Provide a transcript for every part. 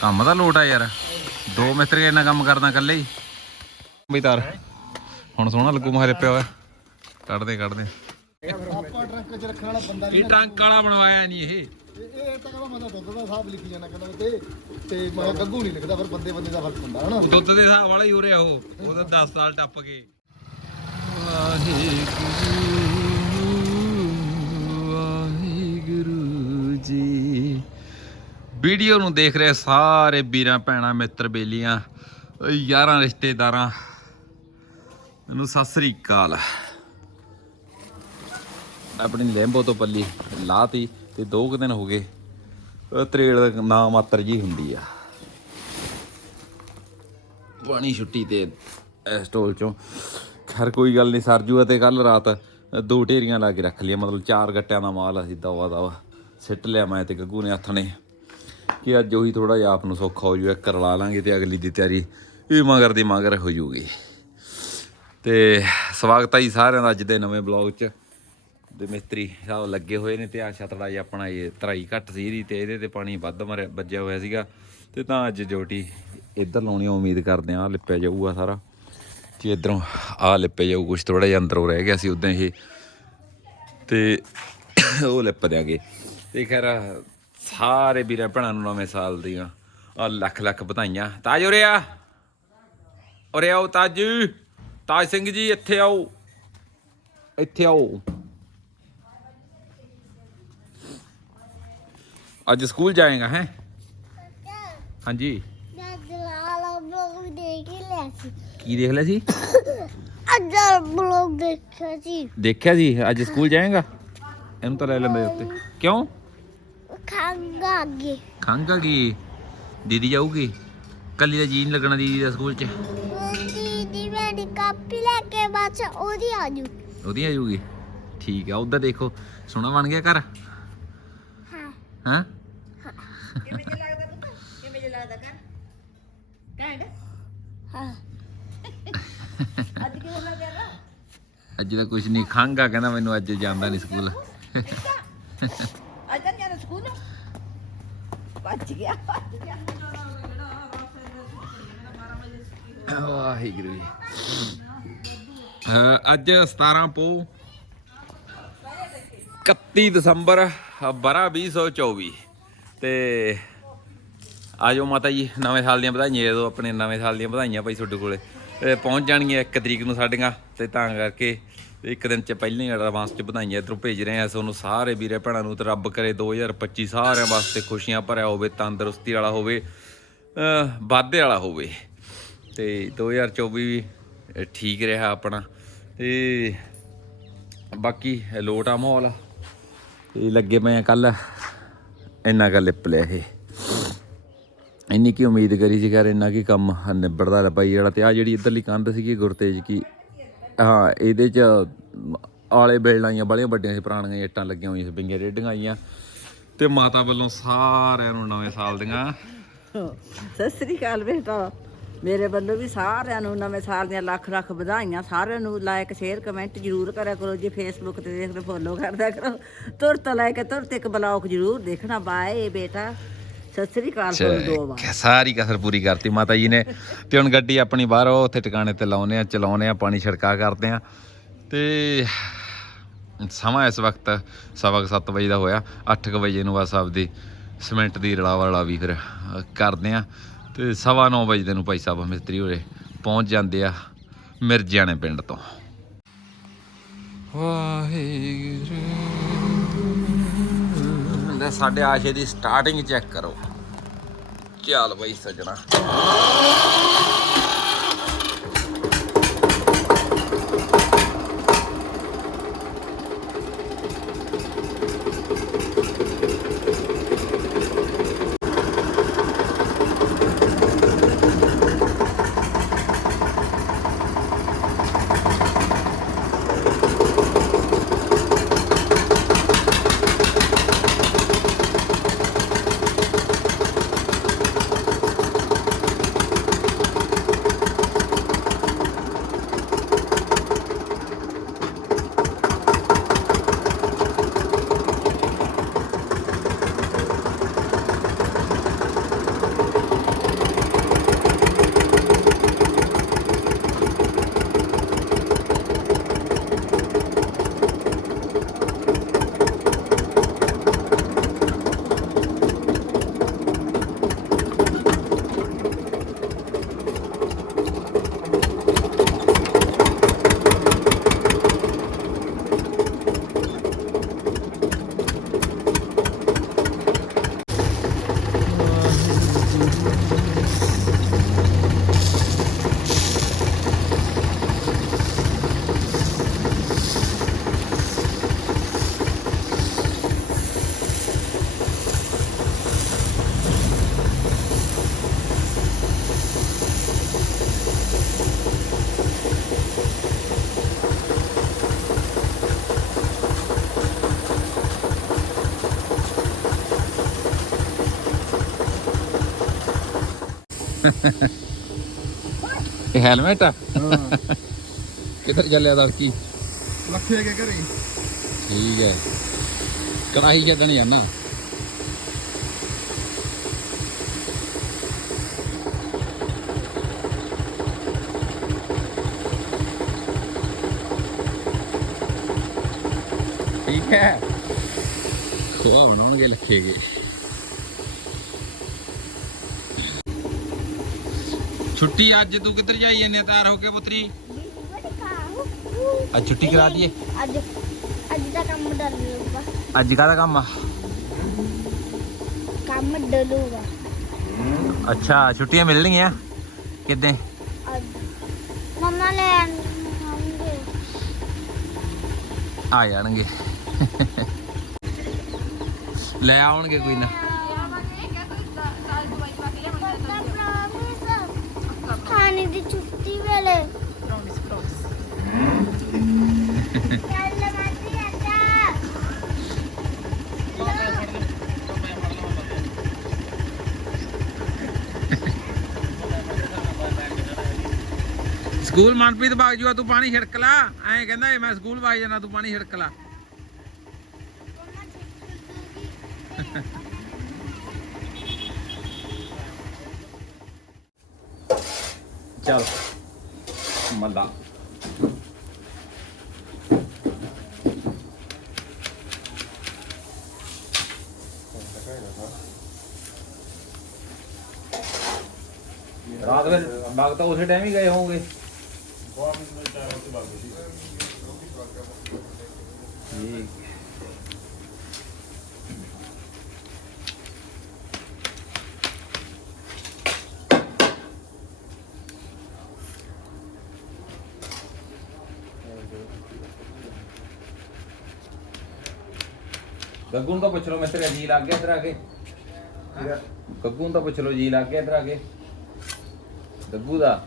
ਕੰਮ ਦਾ ਲੋਟ ਆ ਯਾਰ। ਦੋ ਮਿਸਤਰੀ ਇੰਨਾ ਕੰਮ ਕਰਦਾ ਇਕੱਲੇ ਹੀ। ਬਈ ਤਾਰ। ਹੁਣ ਸੋਹਣਾ ਲੱਗੂ ਮਾਰੇ ਪਿਆ ਹੋਇਆ। ਕੱਢਦੇ ਕੱਢਦੇ। ਆਪਾਂ ਟਰੰਕ 'ਚ ਰੱਖਣ ਵਾਲਾ ਬੰਦਾ ਇਹ ਟਰੰਕ ਵਾਲਾ ਬਣਵਾਇਆ ਨਹੀਂ ਇਹ। ਇਹ ਤਾਂ ਕਹਿੰਦਾ ਮੈਂ ਤਾਂ ਦੁੱਧ ਦਾ ਹਿਸਾਬ ਲਿਖੀ ਜਾਣਾ ਕਹਿੰਦਾ ਤੇ ਤੇ ਮੈਂ ਗੱਗੂ ਨਹੀਂ ਲਿਖਦਾ ਫਿਰ ਬੰਦੇ ਬੰਦੇ ਦਾ ਫ਼ਰਕ ਹੁੰਦਾ ਹਨਾ? ਦੁੱਧ ਦੇ ਹਿਸਾਬ ਵਾਲਾ ਹੀ ਹੋ ਰਿਹਾ ਉਹ। ਉਹਦਾ 10 ਸਾਲ ਟੱਪ ਗਏ ਵਾਹਿਗੁਰੂ ਜੀ ਵੀਡੀਓ ਨੂੰ ਦੇਖ ਰਹੇ ਸਾਰੇ ਵੀਰਾਂ, ਭੈਣਾਂ, ਮਿੱਤਰ, ਬੇਲੀਆਂ ਯਾਰਾਂ, ਰਿਸ਼ਤੇਦਾਰਾਂ। ਮੈਨੂੰ ਸਤਿ ਸ੍ਰੀ ਅਕਾਲ। ਆਪਣੀ ਲੈਂਬੋ ਤੋਂ ਪੱਲੀ ਲਾਤੀ ਤੇ ਦੋ ਕੁ ਦਿਨ ਹੋ ਗਏ ਉਹ ਤਰੇੜ ਨਾ ਮਾਤਰ ਜੀ ਹੁੰਦੀ ਆ। ਪਾਣੀ ਛੁੱਟੀ ਤੇ ਟੋਲ ਚੋਂ। ਖੈਰ, ਕੋਈ ਗੱਲ ਨਹੀਂ ਸਰਜੂ ਅਤੇ ਕੱਲ ਰਾਤ ਦੋ ਢੇਰੀਆਂ ਲਾ ਕੇ ਰੱਖ ਲਿਆ ਮਤਲਬ ਚਾਰ ਗੱਟਿਆਂ ਦਾ ਮਾਲ ਅਸੀਂ ਦਵਾ ਦਵਾ ਸਿੱਟ ਲਿਆ ਮੈਂ ਤੇ ਗੱਗੂ ਨੇ ਹੱਥ ਨੇ। ਕਿ ਅੱਜ ਉਹੀ ਥੋੜਾ ਜਿਹਾ ਆਪ ਨੂੰ ਸੌਖਾ ਹੋ ਜੂ ਇੱਕ ਰਲਾ ਲਾਂਗੇ ਤੇ ਅਗਲੀ ਦੀ ਤਿਆਰੀ ਇਹ ਮਗਰ ਦੀ ਮਗਰ ਹੋ ਜੂਗੀ ਤੇ ਸਵਾਗਤ ਹੈ ਜੀ ਸਾਰਿਆਂ ਦਾ ਅੱਜ ਦੇ ਨਵੇਂ ਬਲੌਗ 'ਚ। ਤੇ ਮਿਸਤਰੀ ਸਾਹਿਬ ਲੱਗੇ ਹੋਏ ਨੇ ਤੇ ਆ ਛਤੜਾ ਜੀ ਆਪਣਾ ਇਹ ਤਰਾਈ ਘੱਟ ਸੀ ਇਹਦੀ ਤੇ ਇਹਦੇ ਤੇ ਪਾਣੀ ਵੱਧ ਮਰਿਆ, ਵੱਜਿਆ ਹੋਇਆ ਸੀਗਾ। ਤੇ ਤਾਂ ਅੱਜ ਜੋਟੀ ਇੱਧਰ ਲਾਉਣੀ ਉਮੀਦ ਕਰਦੇ ਆ ਲਿਪਿਆ ਜਾਊਗਾ ਸਾਰਾ। ਕਿ ਇਧਰੋਂ ਆ ਲਿਪਿਆ ਜਾਊ ਕੁਝ ਥੋੜਾ ਜਿਹਾ ਅੰਦਰੋਂ ਰਹਿ ਗਿਆ ਸੀ ਉਦਾਂ ਇਹ। ਤੇ ਉਹ ਲਿਪ ਦਿਆਂਗੇ। ਤੇ ਖੈਰ ਸਾਰੇ ਵੀਰਾਂ ਭੈਣਾਂ ਨੂੰ ਨਵੇਂ ਸਾਲ ਦੀਆਂ। ਆ ਲੱਖ ਲੱਖ ਵਧਾਈਆਂ। ਤਾਜ ਉਰੇ ਆ। ਉਰੇ ਆਓ ਤਾਜ। ਤਾਜ ਸਿੰਘ ਜੀ ਇੱਥੇ ਆਓ। ਇੱਥੇ ਆਓ। ਅੱਜ ਸਕੂਲ ਜਾਏਗਾ ਹੈ? ਹਾਂਜੀ। ਕੀ ਦੇਖ ਲਿਆ ਸੀ? ਅੱਜ ਬਲੌਗ ਦੇਖਿਆ ਸੀ। ਦੇਖਿਆ ਸੀ? ਅੱਜ ਸਕੂਲ ਜਾਏਗਾ? ਇਹਨੂੰ ਤਾਂ ਲੈ ਲੈਂਦੇ ਉੱਤੇ। ਕਿਉਂ? ਖਾਂਗਾ ਅੱਗੇ ਖੰਘ ਆ ਗਈ ਦੀਦੀ ਜਾਊਗੀ? ਕੱਲੀ ਦਾ ਜੀ ਨਹੀਂ ਲੱਗਣਾ ਦੀਦੀ ਦਾ ਸਕੂਲ 'ਚ। ਦੀਦੀ ਮੇਰੀ ਕਾਪੀ ਲੈ ਕੇ ਬਸ ਉਹਦੀ ਆ ਜੂ। ਉਹਦੀ ਆ ਜਾਊਗੀ ਠੀਕ ਆ ਉਧਰ ਦੇਖੋ ਸੋਹਣਾ ਬਣ ਗਿਆ ਘਰ। ਹਾਂ। ਹਾਂ? ਹਾਂ। ਅੱਜ ਤਾਂ ਕੁਝ ਨਹੀਂ ਖੰਘ ਆ ਕਹਿੰਦਾ ਮੈਨੂੰ ਅੱਜ ਜਾਂਦਾ ਨਹੀਂ ਸਕੂਲ। ਅੱਜ ਸਕੂਲ ਭੱਜ ਗਿਆ ਭੱਜ ਗਿਆ। ਵਾਹਿਗੁਰੂ ਜੀ। ਅਹ ਅੱਜ 17 ਪੋ 31 ਦਸੰਬਰ ਬਰਾ 2024 ਤੇ ਆਜੋ ਮਾਤਾ ਜੀ, ਨਵੇਂ ਸਾਲ ਦੀਆਂ ਵਧਾਈਆਂ ਦੇ ਦਿਓ, ਆਪਣੇ ਨਵੇਂ ਸਾਲ ਦੀਆਂ ਵਧਾਈਆਂ ਭਾਈ ਤੁਹਾਡੇ ਕੋਲੇ। ਤੇ ਪਹੁੰਚ ਜਾਣਗੀਆਂ 1 ਤਰੀਕ ਨੂੰ ਸਾਡੀਆਂ, ਤੇ ਤਾਂ ਕਰਕੇ ਇੱਕ ਦਿਨ ਚ ਪਹਿਲਾਂ ਹੀ ਐਡਵਾਂਸ ਚ ਵਧਾਈਆਂ ਇਧਰੋਂ ਭੇਜ ਰਹੇ ਆ ਤੁਹਾਨੂੰ ਸਾਰੇ ਵੀਰੇ ਭੈਣਾਂ ਨੂੰ ਤੇ ਰੱਬ ਕਰੇ 2025 ਸਾਰਿਆਂ ਵਾਸਤੇ ਖੁਸ਼ੀਆਂ ਭਰਿਆ ਹੋਵੇ, ਤੰਦਰੁਸਤੀ ਵਾਲਾ ਹੋਵੇ ਵਾਧੇ ਵਾਲਾ ਹੋਵੇ। ਤੇ 2024 ਵੀ ਠੀਕ ਰਿਹਾ ਆਪਣਾ। ਤੇ ਬਾਕੀ ਲੋਟ ਆ। ਮਾਹੌਲ ਤੇ ਲੱਗੇ ਪਏ ਆ ਕੱਲ ਇੰਨਾ ਕੁ ਲਿਪ ਲਿਆ ਇਹ। ਇੰਨੀ ਕੀ ਉਮੀਦ ਕਰੀ ਸੀ ਕਰ ਇੰਨਾ ਕੀ ਕੰਮ ਨਿਬੜਦਾ ਰਿਹਾ। ਬਾਈ ਜਿਹੜਾ ਤੇ ਆ ਜਿਹੜੀ ਇੱਧਰਲੀ ਕੰਧ ਸੀਗੀ ਗੁਰਤੇਜ ਕੀ ਹਾਂ, ਇਹਦੇ ਚ ਆਲੇ ਬੇਲਣਾਂ ਬੜੀਆਂ ਵੱਡੀਆਂ ਸੀ, ਪੁਰਾਣੀਆਂ ਇੱਟਾਂ ਲੱਗੀਆਂ ਹੋਈਆਂ ਸੀ ਬਿੰਗੀਆਂ ਰੇਡੀਆਂ ਆਈਆਂ। ਤੇ ਮਾਤਾ ਵੱਲੋਂ ਸਾਰਿਆਂ ਨੂੰ ਨਵੇਂ ਸਾਲ ਦੀਆਂ। ਸਤਿ ਸ੍ਰੀ ਅਕਾਲ ਬੇਟਾ। ਮੇਰੇ ਵੱਲੋਂ ਵੀ ਸਾਰਿਆਂ ਨੂੰ ਨਵੇਂ ਸਾਲ ਦੀਆਂ ਲੱਖ ਲੱਖ ਵਧਾਈਆਂ। ਸਾਰਿਆਂ ਨੂੰ ਲਾਇਕ ਸ਼ੇਅਰ ਕਮੈਂਟ ਜਰੂਰ ਕਰਿਆ ਕਰੋ ਜੇ ਫੇਸਬੁੱਕ ਤੇ ਦੇਖਦੇ ਫੋਲੋ ਕਰਦਾ ਕਰੋ। ਤੁਰਤ ਤੋਂ ਲੈ ਕੇ ਬਲੌਗ ਜਰੂਰ ਦੇਖਣਾ। ਬਾਏ ਬੇਟਾ। ਸਤਿ ਸ੍ਰੀ ਅਕਾਲ ਤੁਹਾਨੂੰ ਦੋ ਵਾਰ ਕਿ ਸਾਰੀ ਕਸਰ ਪੂਰੀ ਕਰਤੀ ਮਾਤਾ ਜੀ ਨੇ। ਤੇ ਹੁਣ ਗੱਡੀ ਆਪਣੀ ਬਾਹਰ ਉਹ ਉੱਥੇ ਟਿਕਾਣੇ ਤੇ ਲਾਉਨੇ ਆ ਚਲਾਉਨੇ ਆ ਪਾਣੀ ਛਿੜਕਾ ਕਰਦੇ ਆ। ਤੇ ਸਮਾਂ ਇਸ ਵਕਤ ਸਵਾ ਕੁ ਸੱਤ ਵਜੇ ਦਾ ਹੋਇਆ। 8 ਵਜੇ ਨੂੰ ਬਸ ਆਪਦੀ ਸਿਮੈਂਟ ਦੀ ਰਲਾਵਾ ਰਲਾਵੀ ਫਿਰ ਅ, ਕਰਦੇ ਆ। ਤੇ ਸਵਾ 9 ਵਜੇ ਨੂੰ ਭਾਈ ਸਾਹਿਬ ਮਿਸਤਰੀ ਹੋਰੇ ਪਹੁੰਚ ਜਾਂਦੇ ਆ ਮਿਰਜਿਆਣੇ ਪਿੰਡ ਤੋਂ। ਵਾਹਿਗੁਰੂ। ਲੈ ਸਾਡੇ ਆਸ਼ੇ ਦੀ ਸਟਾਰਟਿੰਗ ਚੈੱਕ ਕਰੋ। ਚੱਲ ਬਈ ਸਜਣਾ? ਇਹ ਹੈਲਮਟ ਆ? ਹਾਂ। ਕਿੱਧਰ ਚੱਲਿਆ ਦੱਸ ਕੀ ਲੱਖੇ ਕੇ ਘਰੇ। ਠੀਕ ਹੈ। ਕੜਾਹੀ ਛੱਡਣ ਜਾਣਾ ਠੀਕ ਹੈ। ਖੋਆ ਬਣਾਉਣਗੇ ਲੱਖੇਗੇ ਛੁੱਟੀ ਅੱਜ ਤੂੰ ਕਿੱਧਰ ਜਾਈ ਜਾਂਦੀ ਆ? ਤਿਆਰ ਹੋ ਕੇ ਪੁੱਤਰੀ? ਅੱਜ ਛੁੱਟੀ ਕਰਾ ਦਈਏ? ਅੱਜ ਅੱਜ ਦਾ ਕੰਮ ਡਰ ਲੂਗਾ ਅੱਜ ਕਾਹਦਾ ਕੰਮ ਆ? ਕੰਮ ਡਲੂਗਾ ਅੱਛਾ ਛੁੱਟੀਆਂ ਮਿਲਣਗੀਆਂ? ਕਿੱਦਾਂ? ਅੱਜ। ਮੰਮਾ ਲੈ ਆਉਂਗੇ ਆ ਜਾਣਗੇ। ਲੈ ਆਉਣਗੇ ਕੋਈ ਨਾ। ਮਨਪ੍ਰੀਤ ਬਾਗ ਜੂਆ, ਤੂੰ ਪਾਣੀ ਛਿੜਕ ਲਾ। ਐਂ ਕਹਿੰਦਾ ਏ ਮੈਂ ਸਕੂਲ ਬਾਗ ਜਾਣਾ, ਤੂੰ ਪਾਣੀ ਛਿੜਕ ਲਾ। ਚੱਲ, ਮੱਲਾ। ਰਾਤ ਵੇਲੇ ਬਾਗ ਤਾਂ ਉਸੇ ਟਾਈਮ ਹੀ ਗਏ ਹੋਵੋਗੇ। ਗੱਗੂ ਨੂੰ ਤਾਂ ਪੁੱਛ ਲਓ ਮਿਸਤਰੀ ਜੀ ਲੱਗ ਗਿਆ ਇੱਧਰ ਆ ਕੇ। ਗੱਗੂ ਨੂੰ ਤਾਂ ਪੁੱਛ ਲਓ ਜੀ ਲੱਗ ਗਿਆ ਇੱਧਰ ਆ ਕੇ। ਗੱਗੂ ਦਾ?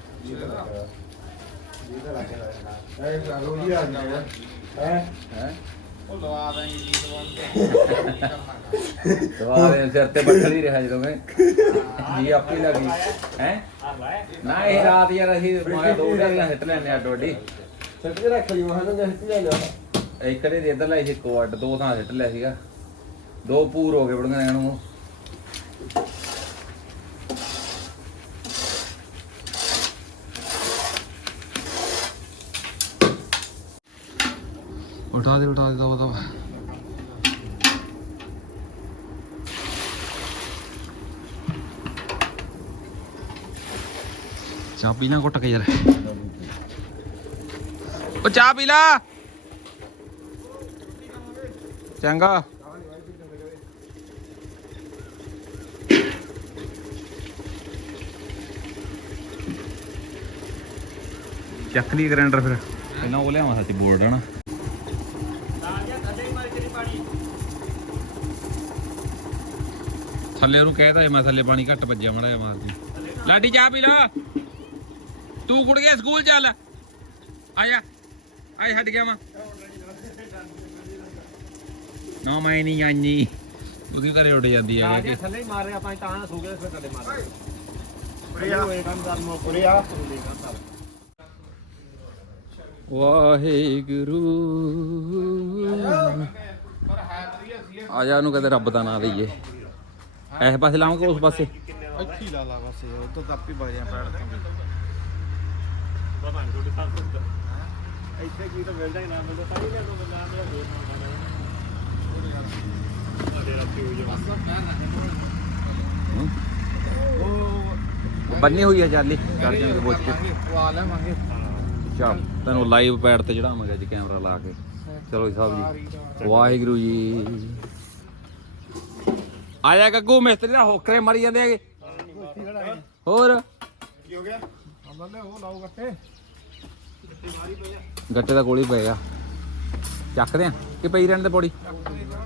ਉਹ ਲਵਾ ਦਾਂਗੇ ਜੀ ਦਵਾ ਦੇ ਸਿਰ ਤੇ ਬੱਠਲ ਹੀ ਰਿਹਾ ਜਦੋਂ ਮੈਂ। ਜੀ ਆਪੇ ਲੱਗੀ ਹੈ? ਨਾ, ਇਹ ਰਾਤ ਯਾਰ ਅਸੀਂ ਮੈਂ ਦੋ ਢਾਈਆਂ ਹਿੱਟ ਲੈਣੇ ਅੱਡ ਵੱਡੀ ਸੱਟ ਕੇ ਰੱਖ ਲਈ ਮੈਂ ਹਾਂ ਜਹਤੀ ਲੈ ਲਿਆ ਇੱਕ ਦੇ ਇੱਧਰ ਲਾਈ ਸੀ, ਇੱਕੋ ਦੋ ਥਾਂ ਹਿੱਟ ਲਿਆ ਸੀਗਾ। ਦੋ ਪੂਰ ਹੋ ਗਏ ਬੜੀਆਂ ਇਹਨਾਂ ਨੂੰ। ਉਠਾ ਦੇ ਉਠਾ ਦੇ ਦਵਾ ਚਾਹ ਪੀ ਨਾ ਘੁੱਟ ਕੇ ਯਾਰ। ਉਹ ਚਾਹ ਪੀ ਲਾ। ਚੰਗਾ। ਚੱਕ ਲਈ ਗ੍ਰੈਂਡਰ ਫਿਰ। ਪਹਿਲਾਂ ਉਹ ਲਿਆਵਾਂ ਸੱਚ ਬੋਰਡ, ਹਨਾ? ਥੱਲੇ ਉਹਨੂੰ ਕਹਿਤਾ ਮੈਂ ਥੱਲੇ ਪਾਣੀ ਘੱਟ ਵੱਜਿਆ ਮੜਾ ਜਿਹਾ ਮਾਰਦੀ। ਲਾਡੀ ਚਾਹ ਪੀ ਲਾ। ਤੂੰ ਕੁੜ ਗਿਆ ਸਕੂਲ ਚੱਲ। ਆਇਆ। ਆਏ ਹਟ ਗਿਆ ਵਾ ਨਾ ਮੈਂ ਨਹੀਂ ਆਨੀ ਉਹਦੀ ਘਰੇ ਉੱਡ ਜਾਂਦੀ ਹੈ ਕਿ। ਥੱਲੇ ਹੀ ਮਾਰ ਰਿਹਾ ਆਪਾਂ ਤਾਂ ਸੋ ਗਏ ਫਿਰ ਥੱਲੇ ਮਾਰ ਵਾਹਿਗੁਰੂ। ਆ ਜਾ ਨੂੰ ਕਦੇ ਰੱਬ ਦਾ ਨਾਮ ਲਈਏ ਐਸ ਪਾਸੇ ਲਾਵਾਂਗੇ ਉਸ ਪਾਸੇ ਇੱਥੇ ਹੀ ਲਾ ਲਾ ਬਸ ਉਹ ਤਾਂ ਤਾਪੀ ਬਾਜਿਆ ਪੈੜ ਤੋਂ ਪਤਾ ਨਹੀਂ ਤੁਹਾਡੇ ਸਾਹ ਇੱਥੇ ਕੀ ਤਾਂ ਮਿਲਦਾ ਹੀ ਨਾ ਮਿਲਦਾ ਤਾਂ ਹੀ ਲਿਆ ਬੰਦਾ ਮੇਰਾ ਹੋਰ ਨਾ ਖਾਣਾ ਅਰੇ ਰੱਖੀ ਹੋਈ ਹੈ ਬੰਨੀ ਹੋਈ ਹੈ ਜਾਲੀ ਕਰ ਜਾਵਾਂਗੇ ਬੋਚ ਕੇ ਪਵਾ ਲੈਵਾਂਗੇ ਚੱਲ ਤੈਨੂੰ ਲਾਈਵ ਪੈਡ ਤੇ ਚੜਾਵਾਂਗੇ ਅੱਜ ਕੈਮਰਾ ਲਾ ਕੇ ਗੱਗੂ, ਮਿਸਤਰੀ ਦਾ ਹੋਕਰੇ ਮਰੀ ਜਾਂਦੇ ਹੈਗੇ। ਹੋਰ? ਕੀ ਹੋ ਗਿਆ ਅੰਦਰ ਉਹ ਲਾਓ ਗੱਟੇ ਗੱਟੇ ਦਾ ਕੋਲੀ ਪਏਗਾ ਚੱਕਦੇ ਆ? ਕਿ ਪਈ ਰਹਿਣ ਦੇ ਪੌੜੀ?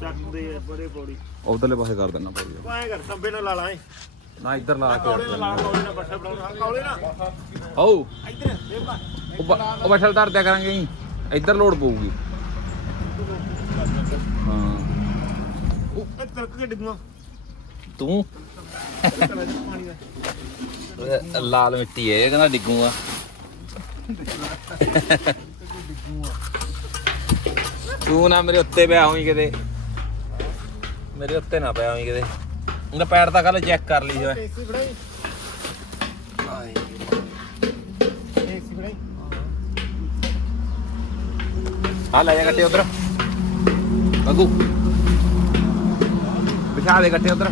ਚੱਕਦੇ ਆ ਬੜੇ ਬੋੜੀ ਉਧਰਲੇ ਪਾਸੇ ਕਰ ਦੇਣਾ ਪਊਗਾ ਤੂੰ ਕਰ ਸੰਬੇ ਨਾਲ ਲਾ ਲਾ ਐਂ ਨਾ, ਇੱਧਰ ਲਾ ਕੇ ਕੌਲੇ ਲਾ ਕੌਲੇ ਨਾਲ ਬੱਠਾ ਬਣਾਉਣਾ ਕੌਲੇ ਨਾਲ ਓ ਇੱਧਰ ਦੇਖ ਉਹ ਬ- ਧਰ ਦਿਆ ਕਰਾਂਗੇ ਜੀ ਇੱਧਰ ਲੋਡ ਪਊਗੀ। ਹਾਂ। ਉਹ ਇਹ ਕੇ ਡਿੱਗਣਾ। ਤੂੰ? ਲਾਲ ਮਿੱਟੀ ਹੈ ਇਹ ਕਹਿੰਦਾ ਡਿੱਗੂਗਾ ਤੂੰ ਨਾ ਮੇਰੇ ਉੱਤੇ ਪਿਆ ਹੋਈ ਕਿਤੇ। ਮੇਰੇ ਉੱਤੇ ਨਾ ਪਿਆ ਹੋਈ ਕਿਤੇ। ਉਹਦਾ ਪੈਰ ਤਾਂ ਕੱਲ ਚੈੱਕ ਕਰ ਲਈ ਫੜਾਈ। ਆ ਲੈ ਜਾ ਗੱਟੇ ਉਧਰ। ਬੱਗੂ ਬਿਠਾ ਦੇ ਗੱਟੇ ਉਧਰ।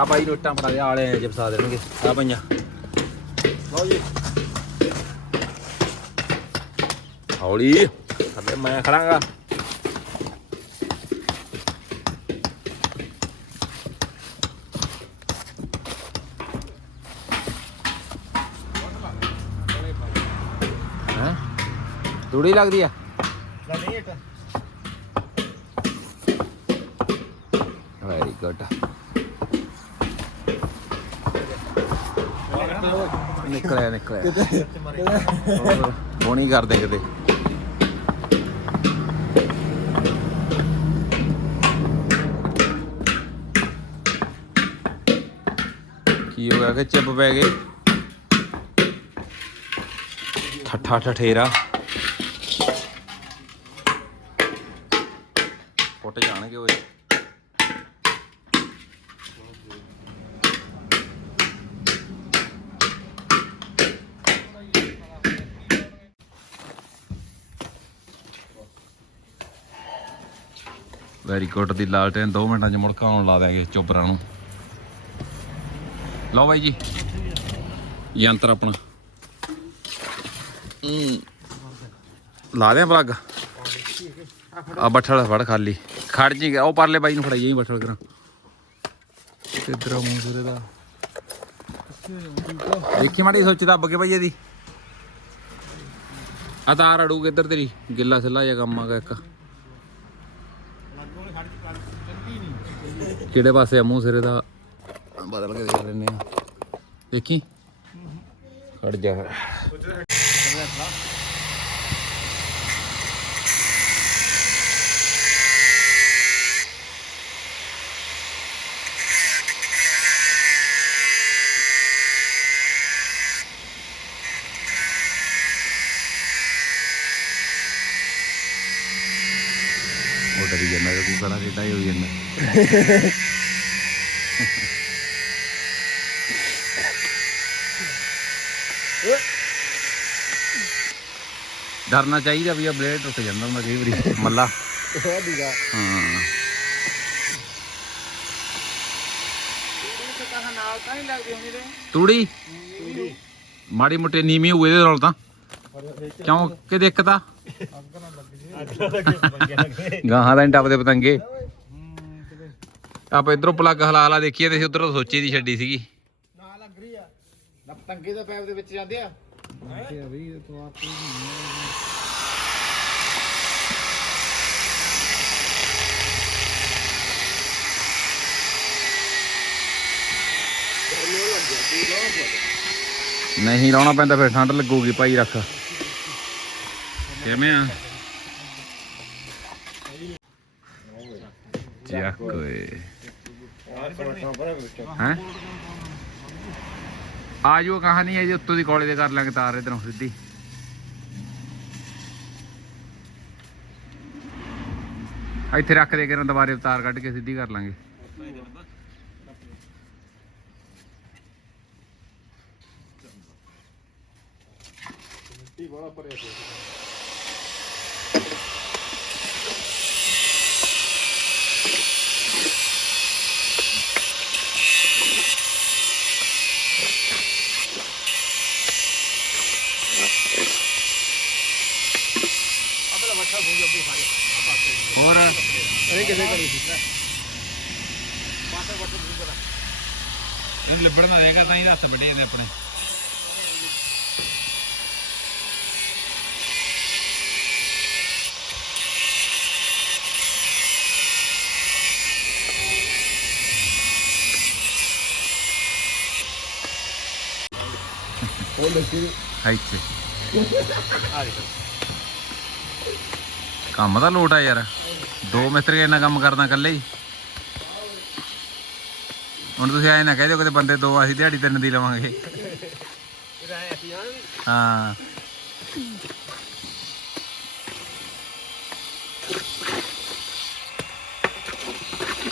ਆ ਬਾਈ ਨੋਟਾਂ ਫੜਾ ਦੇ ਆਲੇ ਜਿਪਸਾ ਦੇਣਗੇ ਆ ਪਈਆਂ। ਲਓ ਜੀ। ਹੌਲੀ, ਥੱਲੇ ਮੈਂ ਖੜਾਂਗਾ। ਹਾਂ? ਦੂੜੀ ਲੱਗਦੀ ਆ ਲੈ ਨਹੀਂ ਇੱਕ ਵੈਰੀ ਗੁੱਡ ਨਿਕਲਿਆ ਨਿਕਲਿਆ। ਹੋਰ, ਬੋਣੀ ਕਰਦੇ ਕਿਤੇ। ਕੀ ਹੋ ਗਿਆ ਕਿ ਚਿੱਪ ਪੈ ਗਏ? ਠੱਠਾ ਠਠੇਰਾ। ਫੁੱਟ ਜਾਣਗੇ ਓਏ ਵੈਰੀ ਗੁੱਡ ਦੀ ਲਾਲਟੇਨ 2 ਮਿੰਟਾਂ ਚ ਮੁੜਕਾ ਆਉਣ ਲਾ ਦਿਆਂਗੇ ਚੋਬਰਾਂ ਨੂੰ। ਲਓ ਬਾਈ ਜੀ, ਯੰਤਰ ਆਪਣਾ। ਲਾ ਦਿਆਂ ਪਲੱਗ? ਆ ਬੱਠਲ ਫੜ ਖਾਲੀ। ਖੜ ਜੀ ਉਹ ਪਰਲੇ ਬਾਈ ਨੂੰ ਫੜਾਈਏ ਬੱਠਲ ਕਰਾਂ। ਕਿੱਧਰ ਮੂੰਹ ਸਿਰੇ ਦਾ? ਦੇਖੀ ਮਾੜੀ ਸੋਚ ਦੱਬ ਕੇ ਬਾਈ ਇਹਦੀ। ਆ ਤਾਰ ਅੜੂ ਕਿੱਧਰ ਤੇਰੀ, ਗਿੱਲਾ ਸਿੱਲਾ ਜਿਹਾ ਕੰਮ ਆ ਆਗਾ ਇੱਕ। ਕਿਹੜੇ ਪਾਸੇ ਆ ਮੂੰਹ ਸਿਰੇ ਦਾ? ਬਦਲ ਕੇ ਦੇਖ ਲੈਨੇ ਆ। ਦੇਖੀ। ਖੜ ਜਾ। ਡਰੀ ਜਾਂਦਾ ਕਿ ਤੂੰ ਕਹਣਾ ਕਿੱਦਾਂ ਹੀ ਹੋਈ ਜਾਂਦਾ। ਡਰਨਾ ਚਾਹੀਦਾ ਵੀ ਆ, ਬਲੇਡ ਟੁੱਟ ਜਾਂਦਾ ਹੁੰਦਾ ਕਈ ਵਾਰੀ, ਮੱਲਾ। ਵਧੀਆ ਹਾਂ। ਤੂੜੀ? ਮਾੜੀ ਮੋਟੀ ਨੀਵੀਂ ਹੋਏ ਇਹਦੇ ਨਾਲ ਤਾਂ। ਕਿਉਂ? ਕਿ ਦਿੱਕਤਾ ਗਾਹਾਂ ਦਾ ਨੀ ਟੱਪਦੇ ਪਤੰਗੇ। ਆਪਾਂ ਇਧਰੋਂ ਪਲੱਗ ਹਲਾ ਹਲਾ ਦੇਖੀਏ ਤੇ ਉਧਰੋਂ ਸੋਚੀ ਦੀ ਛੱਡੀ ਸੀਗੀ। ਨਾ ਲੱਗ ਰਹੀ ਆ ਨਾ ਪਤੰਗੇ ਦਾ ਪੈਪ ਦੇ ਵਿੱਚ ਜਾਂਦੇ ਆ। ਨਹੀਂ ਲਾਉਣਾ ਪੈਂਦਾ ਫਿਰ ਠੰਡ ਲੱਗੂਗੀ ਭਾਈ ਰੱਖ। ਕਿਵੇਂ ਆ? ਚੱਕ ਓਏ ਹੈ ਆ ਜਾਓ ਕਹਾਣੀ ਹੈ ਜੀ ਉੱਤੋਂ ਦੀ ਕੋਲੇ ਦੇ ਕਰ ਲਾਂਗੇ ਤਾਰ ਇਧਰੋਂ ਸਿੱਧੀ ਇੱਥੇ ਰੱਖ ਦੇ ਕੇ ਦੁਬਾਰੇ ਤਾਰ ਕੱਢ ਕੇ ਸਿੱਧੀ ਕਰ ਲਾਂਗੇ ਹੋਰ ਇਹ ਕਿਵੇਂ ਕਰੀ ਸੀ ਇਹਨੂੰ ਲਿਬੜ ਨਾ ਦੇਗਾ ਤਾਂ ਹੀ ਹੱਥ ਵੱਡੇ ਜਾਂਦੇ ਆਪਣੇ ਉਹ ਲੱਗੀ ਇੱਥੇ ਕੰਮ ਤਾਂ ਲੋਟ ਆ ਯਾਰ ਦੋ ਮਿਸਤਰੀ ਇੰਨਾ ਕੰਮ ਕਰਦਾ ਇਕੱਲੇ ਹੀ। ਹੁਣ ਤੁਸੀਂ ਐ ਨਾ ਕਹਿ ਦਿਓ ਕਿਤੇ ਬੰਦੇ ਦੋ, ਅਸੀਂ ਦਿਹਾੜੀ ਤਿੰਨ ਦੀ ਲਵਾਂਗੇ। ਇਹਦਾ ਹਾਂ।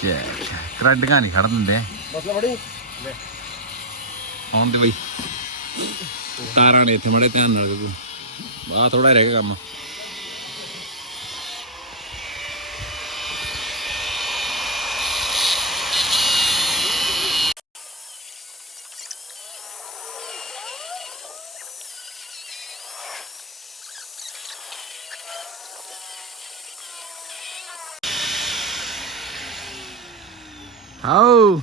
ਜੈ ਕਰੰਟਾਂ ਨਹੀਂ ਖੜ ਦਿੰਦੇ। ਮਤਲਬ ਬੜੀ ਆਉਣ ਦੇ ਬਈ। ਤਾਰਾਂ ਨੇ ਇੱਥੇ ਮੜੇ ਧਿਆਨ ਨਾਲ ਆ ਥੋੜਾ ਰਹਿ ਗਿਆ ਕੰਮ। ਆਓ।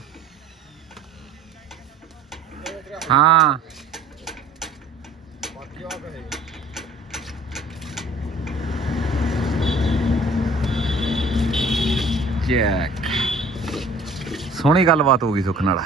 ਹਾਂ। ਚੈੱਕ ਸੋਹਣੀ ਗੱਲਬਾਤ ਹੋ ਗਈ ਸੁੱਖ ਨਾਲ।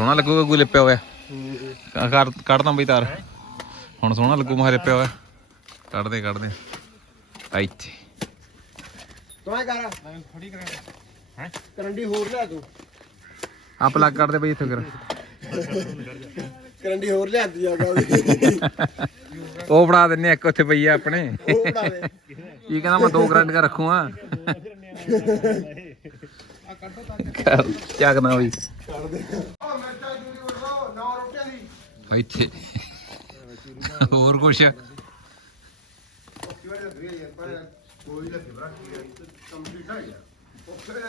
ਸੋਹਣਾ ਲੱਗੂਗਾ ਕੋਈ ਲਿਪਿਆ ਹੋਇਆ? ਕ- ਕਰ ਕੱਢਦਾ ਬਈ ਤਾਰ। ਹੁਣ ਸੋਹਣਾ ਲੱਗੂ ਮਾਰੇ ਲਿਪਿਆ ਹੋਇਆ। ਕੱਢ ਦੇ ਕੱਢ ਦੇ ਆ ਇੱਥੇ। ਤੂੰ ਐ ਕਰ। ਥੋੜੀ ਕਰਾਂ ਹੈ? ਕਰੰਡੀ ਹੋਰ ਲਿਆ ਤੂੰ। ਆ ਪਲੱਗ ਕੱਢ ਦੇ ਬਈ ਇੱਥੇ ਕਰ ਕਰੰਡੀ ਹੋਰ ਲਿਆਦੀ ਆ ਗਾ ਉਹ ਬਣਾ ਦਿੰਨੇ ਆ, ਇੱਕ ਉੱਥੇ ਪਈ ਆ ਆਪਣੇ। ਉਹ ਬਣਾ ਦੇ। ਕੀ ਕਹਿੰਦਾ ਮੈਂ ਦੋ ਕਰੰਟ ਕਾ ਰੱਖੂਆ ਚੱਕਦਾ ਬਈ।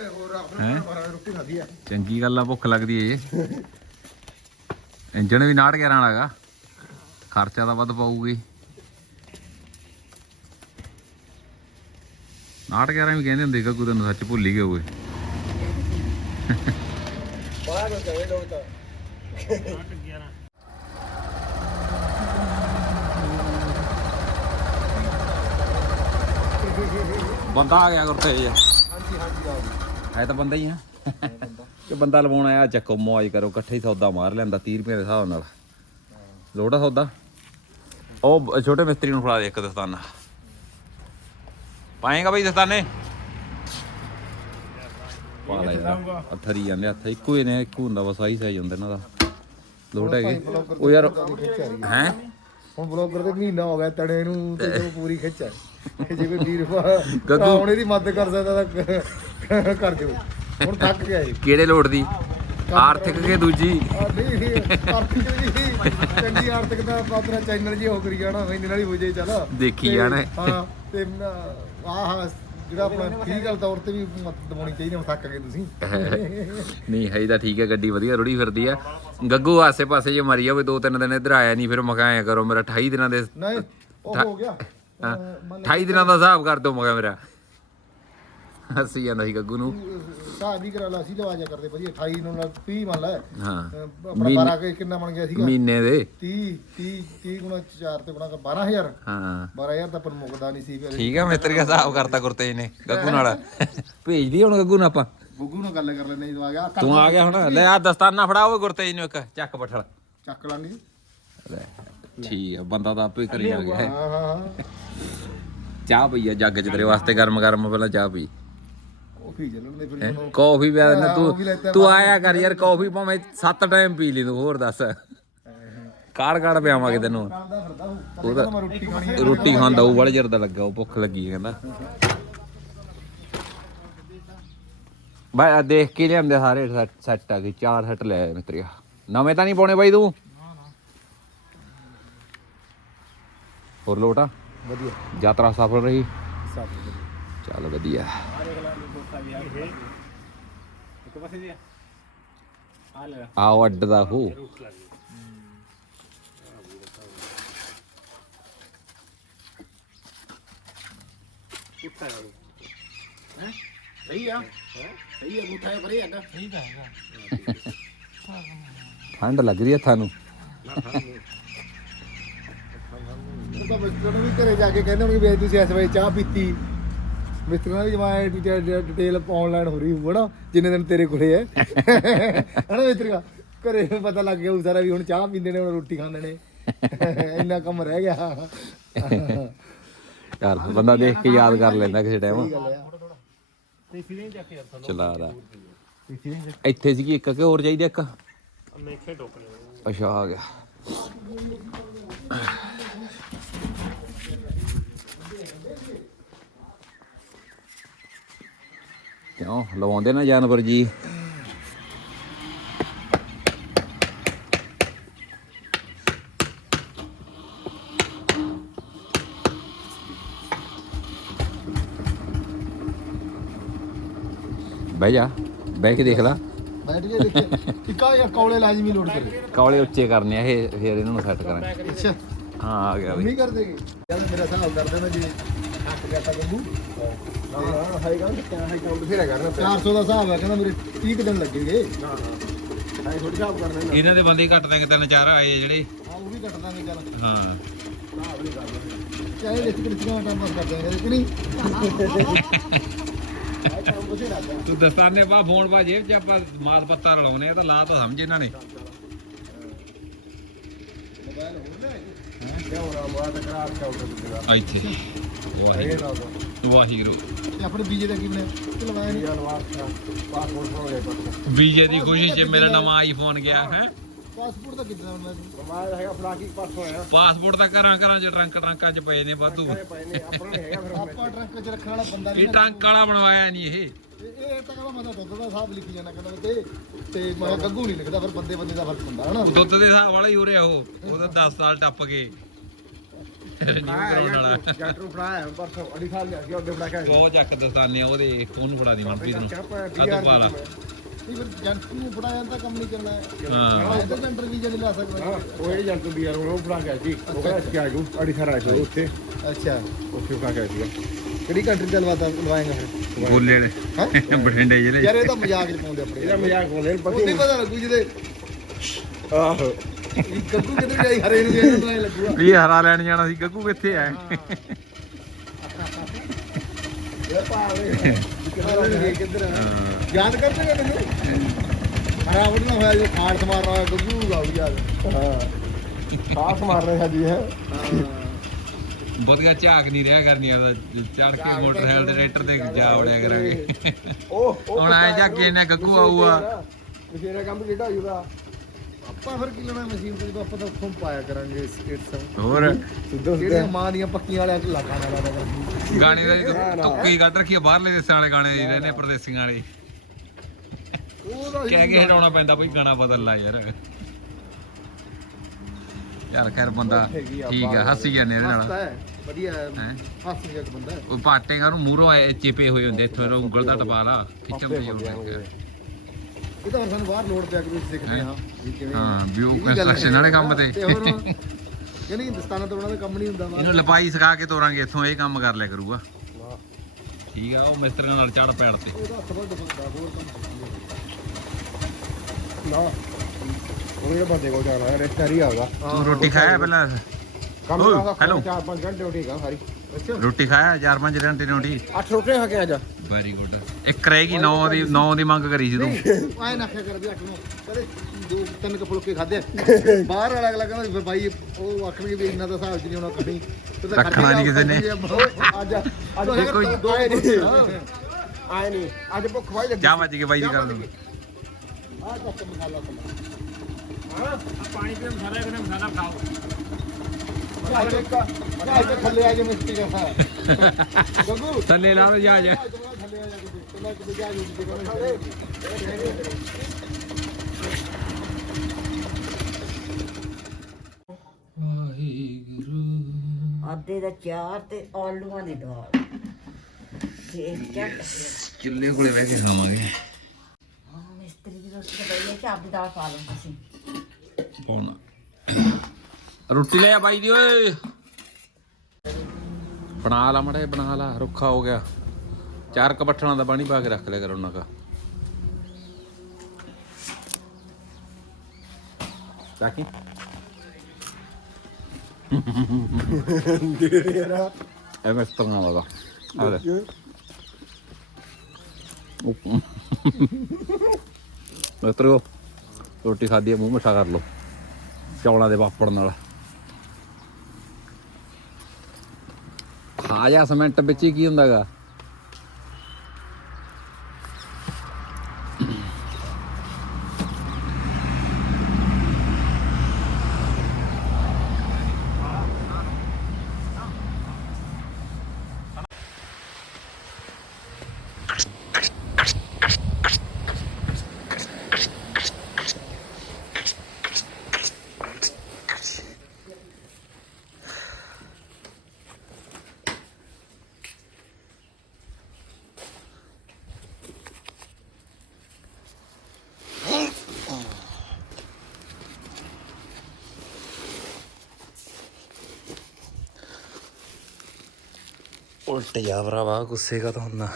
ਰੋਟੀ ਖਾਦੀ ਆ ਚੰਗੀ ਗੱਲ ਆ, ਭੁੱਖ ਲੱਗਦੀ ਏ ਇੰਜਣ ਵੀ 69 11 ਵਾਲਾਗਾ ਖਰਚਾ ਤਾਂ ਵੱਧ ਪਊਗੀ। 69 11 ਵੀ ਕਹਿੰਦੇ ਹੁੰਦੇ ਗੱਗੂ ਤੈਨੂੰ ਸੱਚ ਭੁੱਲ ਹੀ ਗਏ ਓਏ ਬਾਹਰ ਨੂੰ ਕਹੇ ਲੋਕ ਤਾਂ 11 ਬੰਦਾ ਆ ਗਿਆ ਗੁਰਤੇ ਜੀ ਹਾਂਜੀ ਹਾਂਜੀ ਆ ਗਈ ਐ ਤਾਂ ਬੰਦਾ ਹੀ ਆ। ਕਿ ਬੰਦਾ ਲਵਾਉਣਾ ਆ ਚੱਕੋ ਮੌਜ ਕਰੋ ਇਕੱਠੇ ਹੀ ਸੌਦਾ ਮਾਰ ਲੈਂਦਾ 30 ਰੁਪਏ ਦੇ ਹਿਸਾਬ ਨਾਲ। ਲੋੜਾ ਸੌਦਾ। ਉਹ ਛੋਟੇ ਮਿਸਤਰੀ ਨੂੰ ਫੜਾ ਦੇ ਇੱਕ ਦਸਤਾਨਾ। ਪਾਏਗਾ ਬਈ ਦਸਤਾਨੇ? ਪਾ ਲੈ ਯਾਰ ਅਥਰੀ ਜਾਂਦੇ ਹੱਥ ਇੱਕੋ ਹੀ ਨੇ ਇੱਕੋ ਹੁੰਦਾ ਬਸ ਆਹੀ ਸਾਈਜ਼ ਹੁੰਦਾ ਇਹਨਾਂ ਦਾ। ਲੋਟ ਹੈਗੇ। ਉਹ ਯਾਰ ਹੈ। ਹੁਣ ਬਲੌਗਰ ਦੇ ਮਹੀਨਾ ਹੋ ਗਿਆ ਤੜੇ ਨੂੰ ਤੇ ਪੂਰੀ ਖਿੱਚ ਹੈ। ਜੇ ਕੋਈ ਵੀਰ ਗੱਗੂ। ਆਉਣੇ ਦੀ ਮਦਦ ਕਰ ਸਕਦਾ ਤਾਂ ਕਰ ਦਿਓ। ਹੁਣ ਥੱਕ ਗਿਆ ਇਹ। ਕਿਹੜੇ ਲੋਟ ਦੀ? ਆਰਥਿਕ ਕੇ ਦੂਜੀ? ਆ ਨਹੀਂ ਨਹੀਂ, ਆਰਥਿਕ ਜੀ ਚੰਗੀ ਆਰਥਿਕ ਦਾ ਆਪਣਾ ਚੈਨਲ ਜੀ ਹੋ ਕਰੀ ਜਾਣਾ ਇੰਨੇ ਨਾਲ ਹੀ ਹੋ ਜਾਏ ਚੱਲ। ਦੇਖੀ ਤੇ- ਜਾਣਾ। ਹਾਂ ਤੇ ਆਹ ਹਾਂ ਜਿਹੜਾ ਆਪਣਾ ਫਿਜ਼ੀਕਲ ਤੌਰ ਤੇ ਵੀ ਮਦਦ ਦਵਾਉਣੀ ਚਾਹੀਦੀ ਹੁਣ ਥੱਕ ਗਏ ਤੁਸੀਂ। ਨਹੀਂ ਹੈ ਤਾਂ ਠੀਕ ਹੈ ਗੱਡੀ ਵਧੀਆ ਰੁੜੀ ਫਿਰਦੀ ਆ। ਗੱਗੂ ਆਸੇ ਪਾਸੇ ਜੇ ਮਰੀ ਜਾਵੇ ਦੋ ਤਿੰਨ ਦਿਨ ਇੱਧਰ ਆਇਆ ਨਹੀਂ ਫਿਰ ਮਕਾਇਆ ਕਰੋ ਮੇਰਾ 28 ਦਿਨਾਂ ਦੇ ਨਹੀਂ ਉਹ ਹੋ ਗਿਆ। 28 ਦਿਨਾਂ ਦਾ ਹਿਸਾਬ ਕਰ ਦੋ ਮਗਾ ਮੇਰਾ। ਹੱਸੀ ਜਾਂਦਾ ਸੀ ਗੱਗੂ ਨੂੰ। ਹਿਸਾਬ ਵੀ ਕਰਾ ਲਾ ਸੀ ਲਵਾ ਜਾ ਕਰਦੇ ਵਧੀਆ 28 ਨੂੰ ਨਾਲ 30 ਮੰਨ ਲੈ। ਹਾਂ। ਆਪਣਾ 12 ਕੇ ਕਿੰਨਾ ਬਣ ਗਿਆ ਸੀਗਾ? ਮਹੀਨੇ ਦੇ। 30 30 30 ਗੁਣਾ 4 ਤੇ ਬਣਾ ਕੇ 12000 ਹਾਂ। 12000 ਤਾਂ ਪਰ ਮੁੱਕਦਾ ਨਹੀਂ ਸੀ ਫਿਰ। ਠੀਕ ਆ ਮਿਸਤਰੀ ਦਾ ਹਿਸਾਬ ਕਰਤਾ ਗੁਰਤੇਜ ਨੇ ਗੱਗੂ ਨਾਲ। ਭੇਜਦੀ ਹੁਣ ਗੱਗੂ ਨੂੰ ਆਪਾਂ। ਗੁੱਗੂ ਨਾਲ ਗੱਲ ਕਰ ਲੈਂਦੇ ਜਦੋਂ ਆ ਗਿਆ। ਤੂੰ ਆ ਗਿਆ ਹੁਣ ਲੈ ਆ ਦਸਤਾਨਾ ਫੜਾ ਓਏ ਗੁਰਤੇਜ ਨੂੰ ਇੱਕ ਚੱਕ ਪਠਲ। ਚੱਕ ਲਾਂਗੇ। ਲੈ। ਠੀਕ ਆ ਬੰਦਾ ਤਾਂ ਆਪੇ ਕਰੀ ਆ ਗਿਆ ਹਾਂ ਹਾਂ ਹਾਂ ਚਾਹ ਪਈ ਆ ਜੱਗ ਚ ਤੇਰੇ ਵਾਸਤੇ ਗਰਮ ਗਰਮ ਪਹਿਲਾਂ ਚਾਹ ਪੀ। ਪੀ ਚੱਲਣ ਦੇ ਫਿਰ ਹੈਂ? ਜਦੋਂ ਕੌਫੀ ਵੀ ਆ ਹਾਂ, ਉਹ ਵੀ ਤੂੰ ਲੈਤਾ ਤੂੰ ਆਇਆ ਕਰ ਯਾਰ ਕੌਫੀ ਭਾਵੇਂ ਸੱਤ ਟਾਈਮ ਪੀ ਲਈ ਤੂੰ ਹੋਰ ਦੱਸ। ਕਾੜ ਕਾੜ ਪਿਆਵਾਂਗੇ ਤੈਨੂੰ। ਫਿਰਦਾ ਉਹ ਮੈਂ ਰੋਟੀ ਖਾਣੀ ਹੈ ਰੋਟੀ ਖਾਂਦਾ ਉਹ ਬੜੇ ਚਿਰ ਦਾ ਲੱਗਾ ਉਹ ਭੁੱਖ ਲੱਗੀ ਹੈ ਕਹਿੰਦਾ। ਬਾਈ ਆ ਦੇਖ ਕੇ ਲਿਆਂਦੇ ਸਾਰੇ ਸੈੱਟ ਆ ਗਏ ਚਾਰ ਸੈੱਟ ਲੈ ਆਏ ਮਿੱਤਰੀਆ ਨਵੇਂ ਤਾਂ ਨਹੀਂ ਪਾਉਣੇ ਬਾਈ ਤੂੰ? ਹੋਰ ਲੋਟਾ ਵਧੀਆ। ਯਾਤਰਾ ਸਫਲ ਰਹੀ? ਸਭ ਚੱਲ ਵਧੀਆ। ਆ। ਆਓ ਅੱਡ ਦਾ ਹੋ। ਉੱਠਾ ਸਹੀ ਆ। ਸਹੀ ਆ ਮੁੱਠਾ ਪਰੇ ਹੈਗਾ ਠੀਕ ਹੈ ਠੰਡ ਲੱਗ ਰਹੀ ਹੈ ਤੁਹਾਨੂੰ ਤਾਂ ਬੱਚਿਆਂ ਨੂੰ ਵੀ ਘਰੇ ਜਾ ਕੇ ਕਹਿੰਦੇ ਹੋਣਗੇ ਵੀ ਅੱਜ ਤੁਸੀਂ ਇਸ ਵੇਲੇ ਚਾਹ ਪੀਤੀ। ਮਿਸਤਰੀ ਨਾਲ ਵੀ ਜਮਾ ਡਿਟੇਲ ਆਨਲਾਈਨ ਹੋ ਰਹੀ ਹੋਊ ਨਾ ਜਿੰਨੇ ਦਿਨ ਤੇਰੇ ਕੋਲੇ ਹੈ। ਹਨਾ ਮਿਸਤਰੀਆ ਘਰੇ ਨੂੰ ਪਤਾ ਲੱਗ ਗਿਆ ਹੋਊ ਸਾਰਾ ਵੀ ਹੁਣ ਚਾਹ ਪੀਂਦੇ ਨੇ ਹੁਣ ਰੋਟੀ ਖਾਂਦੇ ਨੇ। ਇੰਨਾ ਕੰਮ ਰਹਿ ਗਿਆ। ਯਾਰ ਬੰਦਾ ਦੇਖ ਕੇ ਯਾਦ ਕਰ ਲੈਂਦਾ ਕਿਸੇ ਟਾਈਮ ਗੱਲ ਆ ਤੇ ਸਿਰੇ ਚੱਕ ਕੇ ਯਾਰ ਚਲਾ ਰਾ। ਇੱਥੇ ਸੀਗੀ ਇੱਕ ਕਿ ਹੋਰ ਚਾਹੀਦੀ ਇੱਕ? ਮੈਂ ਇੱਥੇ ਟੋਕਨੇ ਅੱਛਾ ਆ ਗਿਆ। ਕਿਉਂ? ਲਵਾਉਂਦੇ ਨਾ ਜਾਨਵਰ ਜੀ। ਬਹਿ ਜਾ ਬਹਿ ਕੇ ਦੇਖ ਲਾ। ਬੈਠ ਕੇ ਦੇਖੇ ਟਿੱਕਾ ਜਾਂ ਕੌਲੇ ਲਾਜ਼ਮੀ ਲੋਡ ਕਰੇ। ਕੌਲੇ ਉੱਚੇ ਕਰਨੇ ਆ ਇਹ ਫੇਰ ਇਹਨਾਂ ਨੂੰ ਸੈੱਟ ਕਰਾਂਗੇ। ਅੱਛਾ। ਹਾਂ ਆ ਗਿਆ ਬਈ। ਨਹੀਂ ਕਰ ਦੇਗੇ ਚੱਲ ਮੇਰਾ ਹਿਸਾਬ ਕਰ ਦੇਣਾ ਜੀ। ਹੱਥ ਗਿਆ ਤਾਂ ਗੰਗੂ ਹਾਂ ਹਾਈ ਗੱਲ ਹਾਈ ਕਾਊਂਟ ਫੇਰ ਕਰਨਾ 400 ਦਾ ਹਿਸਾਬ ਹੈ ਕਹਿੰਦਾ ਮੇਰੇ 30 ਕੁ ਦਿਨ ਲੱਗੇਗੇ ਹਾਂ ਹਾਂ ਹਾਈ ਥੋੜੀ ਹਿਸਾਬ ਕਰ ਲੈਣਾ ਇਹਨਾਂ ਦੇ ਬੰਦੇ ਘੱਟ ਦੇਂਗੇ ਤਿੰਨ ਚਾਰ ਆਏ ਆ ਜਿਹੜੇ। ਹਾਂ ਉਹ ਵੀ ਕੱਟ ਦਾਂਗੇ ਚੱਲ। ਹਾਂ। ਹਿਸਾਬ ਨਹੀਂ ਕਰ ਲੈਣਾ ਚਾਹੇ ਲਿਖ ਕੇ ਲਿਖਣਾ ਟਾਈਮ ਪਾਸ ਕਰ ਦਿਆਂਗੇ ਕਿ ਨਹੀਂ? ਹਾਈ ਕਾਊਂਟ ਬਥੇਰਾ ਹੈ ਤੂੰ ਦਸਤਾਨੇ ਪਾ ਫੋਨ ਪਾ ਜੇਬ 'ਚ ਆਪਾਂ ਮਾਲ ਪੱਤਾ ਰਲਾਉਨੇ ਆ ਤਾਂ ਲਾ ਤਾਂ ਸਮਝ ਇਹਨਾਂ ਨੇ। ਮੋਬਾਈਲ ਹੋਰ ਲੈ ਕਿਆ ਹੋ? ਰਹਾ ਮੋਬਾਈਲ ਦਾ ਕਰਾਰ ਕਾਊਂਟ ਆ ਇੱਥੇ। ਵਾਹਿਗੁਰੂ। ਵਾਹਿਗੁਰੂ। ਤੇ ਆਪਣੇ ਬੀਜੇ ਦਾ ਕੀ ਬਣਿਆ? ਲਵਾਇਆ ਨਹੀਂ ਪਾਸਪੋਰਟ ਹੋ ਗਿਆ ਬੀਜੇ ਦੀ ਖੁਸ਼ੀ 'ਚ ਮੇਰਾ ਨਵਾਂ ਆਈਫੋਨ ਗਿਆ ਹੈ? ਪਾਸਪੋਰਟ ਤਾਂ ਕਿੱਦਾਂ ਮੈਂ ਮੋਬਾਈਲ ਹੈਗਾ ਫਲਾਕੀ ਪਾਸੋਂ ਆਇਆ ਪਾਸਪੋਰਟ ਤਾਂ ਘਰਾਂ ਘਰਾਂ 'ਚ ਟਰੰਕ ਟਰੰਕਾਂ 'ਚ ਪਏ ਨੇ ਵਾਧੂ। ਪਏ ਨੇ ਆਪਣਾ ਨਹੀਂ ਹੈਗਾ ਫਿਰ ਆਪਾਂ ਟਰੰਕ 'ਚ ਰੱਖਣ ਵਾਲਾ ਬੰਦਾ ਨਹੀਂ ਇਹ ਟਰੰਕ ਵਾਲਾ ਬਣਵਾਇਆ ਨਹੀਂ ਇਹ। ਇਹ ਇਹ ਤਾਂ ਕਹਿੰਦਾ ਮੈਂ ਤਾਂ ਦੁੱਧ ਦਾ ਹਿਸਾਬ ਲਿਖੀ ਜਾਣਾ ਕਹਿੰਦਾ ਤੇ ਤੇ ਮੈਂ ਕਿਹਾ ਗੱਗੂ ਨਹੀਂ ਲਿਖਦਾ ਫਿਰ ਬੰਦੇ ਬੰਦੇ ਦਾ ਫ਼ਰਕ ਹੁੰਦਾ ਹਨਾ? ਦੁੱਧ ਦੇ ਹਿਸਾਬ ਵਾਲਾ ਹੀ ਹੋ ਰਿਹਾ ਉਹ। ਉਹਦਾ 10 ਸਾਲ ਟੱਪ ਗਏ। ਕਰਾਉਣ ਵਾਲਾ। ਜੱਟ ਨੂੰ ਫੜਾਇਆ ਪਰਸੋਂ ਅੜੀ ਖਾਲ ਲਿਆ ਸੀ ਉਹਦੇ ਫੜਾ ਕੇ ਉਹ ਚੱਕ ਦਸਤਾਨੇ ਉਹਦੇ ਉਹਨੂੰ ਫੜਾ ਦੀ ਮਨਪ੍ਰੀਤ ਨੂੰ। ਕੱਦੂ ਪਾ ਲਾ ਨਹੀਂ ਜੱਟ ਨੂੰ ਫੜਾਇਆ ਤਾਂ ਕੰਮ ਨਹੀਂ ਚੱਲਣਾ। ਹੈ। ਹਾਂ ਹਾਂ ਇਹਦਾ ਜੰਟਰ ਵੀ ਜਦ ਲਾ ਸਕਦਾ ਉਹ ਜਿਹੜੀ ਜੰਤੂ ਵੀ ਯਾਰ ਉਹ ਫੜਾ ਗਿਆ ਸੀ। ਉਹ ਕਹਿੰਦਾ ਕਿ ਆਜੂ ਅੜੀ ਖਰਾ ਸੀ ਉੱਥੇ। ਅੱਛਾ। ਉੱਥੇ ਫੜਾ ਗਿਆ ਸੀਗਾ। ਕਿਹੜੀ ਕੰਟਰੀ ਦਾ ਲਵਾਤਾ ਲਵਾਏਗਾ ਫਿਰ? ਦੇ। ਹਾਂ? ਬਠਿੰਡੇ ਜ਼ਿਲ੍ਹੇ ਯਾਰ ਇਹ ਤਾਂ ਮਜ਼ਾਕ ਚ ਪਾਉਂਦੇ ਆਪਣੇ ਇਹਦਾ ਮਜ਼ਾਕ ਬੋਲੇ ਪਤਾ ਉਹਦੇ ਪਤਾ ਲੱਗੂ ਜਿਹਦੇ ਆਹੋ। ਇਹ ਗੱਗੂ ਕਿੱਧਰ ਜਾਈ ਹਰੇ ਨੂੰ ਜਾਈ ਤਾਂ ਲੱਗੂਗਾ। ਵੀ ਹਰਾ ਲੈਣ ਜਾਣਾ ਸੀ ਗੱਗੂ ਕਿੱਥੇ ਐ? ਇਹ ਭਾਵੇਂ ਕਿੱਧਰ ਆ ਯਾਦ ਕਰਦੇ ਨੇ ਮੈਨੂੰ ਹਰਾ ਵੜਨਾ ਹੋਇਆ ਜੋ ਖਾੜ ਸਮਾਰ ਰਹਾ ਗੱਗੂ ਗਾਉ ਯਾਰ। ਹਾਂ। ਸਾਫ਼ ਮਾਰ ਰਿਹਾ ਜੀ ਹੈ। ਵਧੀਆ ਝਾਕ ਨਹੀਂ ਰਿਹਾ ਕਰਨੀ ਆ ਚੜ ਕੇ ਮੋਟਰਸਾਈਕਲ ਤੇ ਟਰੈਕਟਰ ਤੇ ਜਾ ਵੜਿਆ ਕਰਾਂਗੇ। ਉਹ ਹੁਣ ਆਏ ਜਾ ਕੇ ਇਹਨੇ ਗੱਗੂ ਆਊਗਾ। ਮਸ਼ੀਨ ਕੰਮ ਕਿਹੜਾ ਹੋਊਗਾ? ਆਪਾਂ ਫਿਰ ਕੀ ਲੈਣਾ ਮਸ਼ੀਨ ਤੇ ਜਦੋਂ ਆਪਾਂ ਤਾਂ ਉੱਥੋਂ ਪਾਇਆ ਕਰਾਂਗੇ ਸਕਿੱਟਸ ਹੋਰ? ਸਿੱਧਾ ਮਾਂ ਦੀਆਂ ਪੱਕੀਆਂ ਵਾਲਿਆਂ ਚ ਨਾਲ ਲਾਦਾ ਕਰਾਂਗੇ ਗਾਣੇ ਦਾ ਤੁੱਕੀ ਕੱਢ ਰੱਖੀ ਆ ਬਾਹਰਲੇ ਦੇਸਾਂ ਵਾਲੇ ਗਾਣੇ ਦੀ ਰਹਿੰਦੇ ਪਰਦੇਸੀਆਂ ਵਾਲੇ। ਕਹਿ ਕੇ ਹਟਾਉਣਾ ਪੈਂਦਾ ਬਈ ਗਾਣਾ ਬਦਲ ਲਾ ਯਾਰ। ਯਾਰ ਖੈਰ ਬੰਦਾ ਠੀਕ ਆ ਹੱਸੀ ਜਾਂਦੇ ਇਹਦੇ ਨਾਲ। ਵਧੀਆ? ਹੱਸ ਨਹੀਂ ਬੰਦਾ। ਉਹ ਪਾਟੇਗਾ ਨੂੰ ਮੂਹਰੋਂ ਆਏ ਚਿਪੇ ਹੋਏ ਹੁੰਦੇ ਇੱਥੋਂ ਉਂਗਲ ਦਾ ਟਪਾ ਲਾ ਖਿੱਚਣ ਤੇ ਇਹ ਤਾਂ ਹੁਣ ਸਾਨੂੰ ਬਾਹਰ ਲੋੜ ਪਿਆ ਕਿ ਵੀ ਸਿੱਖਦੇ ਹਾਂ ਵੀ ਕਿਵੇਂ ਹਾਂ ਵੀ ਉਹ ਕੰਸਟਰਕਸ਼ਨ ਵਾਲੇ ਕੰਮ ਤੇ। ਤੇ ਹੋਰ ਹਿੰਦੁਸਤਾਨ ਤੋਂ ਉਹਨਾਂ ਦਾ ਕੰਮ ਨਹੀਂ ਹੁੰਦਾ ਬਾਹਰ। ਇਹਨੂੰ ਲਪਾਈ ਸਿਖਾ ਕੇ ਤੋਰਾਂਗੇ ਇੱਥੋਂ ਇਹ ਕੰਮ ਕਰ ਲਿਆ ਕਰੂਗਾ। ਠੀਕ ਆ ਉਹ ਮਿਸਤਰੀਆਂ ਨਾਲ ਚੜ ਪੈੜ ਤੇ। ਉਹਦਾ ਹੱਥ ਵੱਡ ਬੰਦਾ ਹੋਰ ਕੰਮ ਨਾ ਉਹ ਜਿਹੜਾ ਬੰਦੇ ਕੋਲ ਜਾਣਾ ਹੈ ਰਿਸ਼ਤੇਦਾਰੀ ਆਉਗਾ ਤੂੰ ਰੋਟੀ ਖਾਇਆ ਪਹਿਲਾਂ? ਕੰਮ ਓਏ, ਕਰਦਾ hello। 4-5 ਘੰਟੇ ਉਠੀ ਗਾ ਸਾਰੀ। ਅੱਛਾ। ਰੋਟੀ ਖਾਇਆ ਚਾਰ ਪੰਜ ਘੰਟੇ ਦੀ ਰੋਟੀ? ਅੱਠ ਰੋਟੀਆਂ ਖਾ ਕੇ ਆ ਜਾ। ਵੈਰੀ ਗੁੱਡ ਇੱਕ ਰਹੇਗੀ 9 ਦੀ 9 ਦੀ ਮੰਗ ਕਰੀ ਸੀ ਤੂੰ। ਆਏ ਨਾ ਆਖਿਆ ਕਰ ਵੀ ਅੱਠ ਨੂੰ। ਕਦੇ ਦੋ ਤਿੰਨ ਕ ਫੁਲਕੇ ਖਾਦੇ ਬਾਹਰ ਵਾਲਾ ਅਗਲਾ ਕਹਿੰਦਾ ਵੀ ਫਿਰ ਬਾਈ ਉਹ ਆਖਣਗੇ ਵੀ ਇੰਨਾ ਤਾਂ ਹਿਸਾਬ ਚ ਨਹੀਂ ਆਉਣਾ ਕਹੀਂ ਰੱਖਣਾ ਨੀ ਕਿਸੇ ਨੇ। ਅੱਜ ਅੱਜ ਕੋਈ- ਦੋ ਆਏ ਨਹੀਂ। ਨਹੀਂ ਨਹੀਂ। ਅੱਜ ਭੁੱਖ ਵਾਈ ਲੱਗੀ। ਜਾ ਵੱਜ ਕੇ ਬਾਈ ਦੀ ਗੱਲ ਨੂੰ। ਆ ਚੱਕ ਮਸਾਲਾ ਹਾਂ ਪਾਣੀ ਪੀਣ ਮਸਾਲਾ ਕਿਨੇ ਮਸਾਲਾ ਖਾਓ। ਤੇ ਥੱਲੇ ਆ ਜੇ ਮਿਸਤੀ ਕਰਦਾ ਗੱਗੂ ਥੱਲੇ ਲਾ ਜਾ ਜਾ ਥੱਲੇ ਆ ਜਾ ਕੇ ਪਹਿਲਾਂ ਕਿ ਜਾ ਜੀ ਦੇ ਆਦੇ ਦਾ ਚਾਰ ਤੇ ਆਲੂਆਂ ਦੀ ਦਾਲ। ਚੁੱਲ੍ਹੇ ਕੋਲੇ ਬਹਿ ਕੇ ਖਾਵਾਂਗੇ। ਹਾਂ ਮਿਸਤਰੀ ਦੀ ਰੋਟੀ ਤਾਂ ਬਈ ਚਾਪ ਦੀ ਦਾਲ ਪਾ ਲਓ ਤੁਸੀਂ। ਪਾਉਣਾ ਰੋਟੀ ਲੈ ਆ ਬਾਈ ਦੀ, ਓਏ। ਬਣਾ ਲਾ ਮੜੇ ਬਣਾ ਲਾ। ਰੁੱਖਾ ਹੋ ਗਿਆ। ਚਾਰ ਕਪੱਠਣਾ ਦਾ ਪਾਣੀ ਪਾ ਕੇ ਰੱਖ ਲਿਆ ਕਰੋ ਉਹਨਾਂ ਦਾ। ਚਾਕੀ ਐਵੇਂ ਸਤੰਗਾ ਵਾਲਾ ਆ ਲੈ। ਮਿੱਤਰੋ, ਰੋਟੀ ਖਾਦੀ ਮੂੰਹ ਮਿੱਠਾ ਕਰ ਲੋ ਚੌਲਾਂ ਦੇ ਪਾਪੜ ਨਾਲ। ਖਾ ਜਾ ਸਮੈਂਟ ਵਿੱਚ ਹੀ ਕੀ ਹੁੰਦਾਗਾ। ਉਲਟ ਜਾ ਭਰਾਵਾ ਗੁੱਸੇ ਕਾ ਤਾਂ ਹੁੰਦਾ।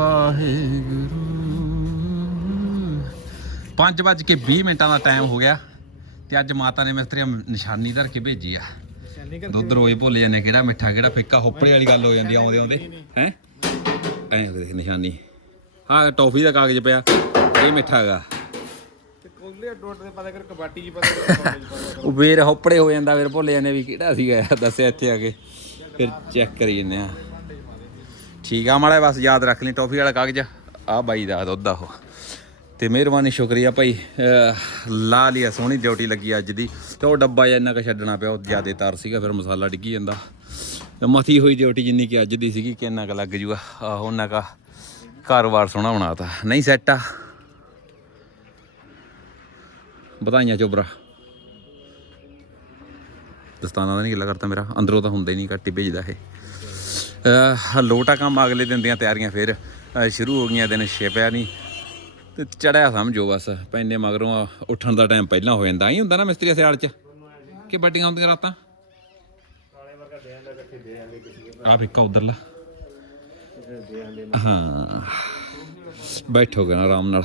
ਵਾਹਿਗੁਰੂ। 5 ਵੱਜ ਕੇ 20 ਮਿੰਟਾਂ ਦਾ ਟਾਈਮ ਹੋ ਗਿਆ ਤੇ ਅੱਜ ਮਾਤਾ ਨੇ ਮਿਸਤਰੀ ਨਿਸ਼ਾਨੀ ਧਰ ਕੇ ਭੇਜੀ ਆ। ਦੁੱਧ ਰੋਜ਼ ਭੁੱਲ ਜਾਂਦੇ ਕਿਹੜਾ ਮਿੱਠਾ ਕਿਹੜਾ ਫਿੱਕਾ ਹੋਪੜੇ ਵਾਲੀ ਗੱਲ ਹੋ ਜਾਂਦੀ ਆ ਆਉਂਦੇ ਆਉਂਦੇ। ਹੈ? ਐਂ ਦੇਖ ਨਿਸ਼ਾਨੀ। ਹਾਂ ਟੌਫੀ ਦਾ ਕਾਗਜ਼ ਪਿਆ ਇਹ ਮਿੱਠਾ ਹੈਗਾ। ਤੇ ਕੋਲੇ ਡੋਟ ਦੇ ਪਤਾ ਕਰ ਕਬਾਟੀ ਜੀ ਪਤਾ ਕਰ ਉਹ ਵੇਰ ਹੋਪੜੇ ਹੋ ਜਾਂਦਾ ਫਿਰ ਭੁੱਲ ਜਾਂਦੇ ਵੀ ਕਿਹੜਾ ਸੀਗਾ ਦੱਸਿਆ ਇੱਥੇ ਆ ਕੇ। ਫਿਰ ਚੈੱਕ ਕਰੀ ਜੰਨੇ ਆ। ਠੀਕ ਆ ਮਾੜਾ ਬਸ ਯਾਦ ਰੱਖ ਲਈ ਟੌਫੀ ਵਾਲਾ ਕਾਗਜ਼। ਆ ਬਾਈ ਦਾ ਦੁੱਧ ਆ ਉਹ। ਤੇ ਮਿਹਰਬਾਨੀ, ਸ਼ੁਕਰੀਆ ਭਾਈ। ਲਾ ਲਿਆ ਸੋਹਣੀ ਡਿਊਟੀ ਲੱਗੀ ਅੱਜ ਦੀ। ਤੇ ਉਹ ਡੱਬਾ ਜਿਹਾ ਇੰਨਾ ਕੁ ਛੱਡਣਾ ਪਿਆ, ਉਹ ਜ਼ਿਆਦੇ ਤਾਰ ਸੀਗਾ, ਫਿਰ ਮਸਾਲਾ ਡਿੱਗੀ ਜਾਂਦਾ। ਮਥੀ ਹੋਈ ਡਿਊਟੀ ਜਿੰਨੀ ਕਿ ਅੱਜ ਦੀ ਸੀਗੀ, ਕਿੰਨਾ ਕੁ ਲੱਗ ਜੂਗਾ। ਆਹ ਉਹਨਾਂ ਕਾ ਘਰ-ਬਾਰ ਸੋਹਣਾ ਬਣਾਤਾ ਨਹੀਂ ਸੈੱਟ ਆ। ਵਧਾਈਆਂ, ਚੋਬਰਾ। ਦਸਤਾਨਾ ਦਾ ਨਹੀਂ ਗੱਲਾਂ ਕਰਤਾ ਮੇਰਾ। ਅੰਦਰੋਂ ਤਾਂ ਹੁੰਦਾ ਹੀ ਨਹੀਂ, ਘੱਟ ਹੀ ਭੇਜਦਾ ਇਹ। ਲੋਟਾ ਕੰਮ ਅਗਲੇ ਦਿਨ ਦੀਆਂ ਤਿਆਰੀਆਂ ਫਿਰ ਸ਼ੁਰੂ ਹੋ ਗਈਆਂ, ਦਿਨ ਛਿਪਿਆ ਨਹੀਂ ਤੇ ਚੜਿਆ ਸਮਝੋ ਬਸ ਪੈਨੇ ਮਗਰੋਂ ਉੱਠਣ ਦਾ ਟਾਈਮ ਪਹਿਲਾਂ ਹੋ ਜਾਂਦਾ। ਹੀ ਹੁੰਦਾ ਨਾ ਮਿਸਤਰੀ ਸਿਆਲ ਚ, ਕਿ ਵੱਡੀਆਂ ਹੁੰਦੀਆਂ ਰਾਤਾਂ? ਆ ਫਿੱਕਾ ਉਧਰਲਾ। ਹਾਂ, ਬੈਠੋਗੇ ਨਾ ਆਰਾਮ ਨਾਲ।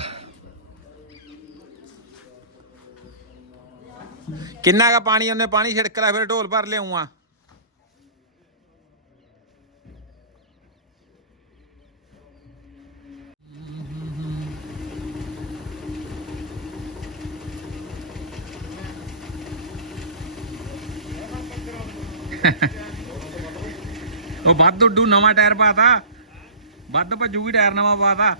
ਕਿੰਨਾ ਕਾ ਪਾਣੀ, ਉਹਨੇ ਪਾਣੀ ਛਿੜਕ ਲਿਆ, ਫਿਰ ਢੋਲ ਭਰ ਲਿਆਉਂ ਆ ਉਹ ਵੱਧ ਉੱਡੂ ਨਵਾਂ ਟਾਇਰ ਪਾਤਾ। ਵੱਧ ਭੱਜੂਗੀ ਟਾਇਰ ਨਵਾਂ ਪਾਤਾ।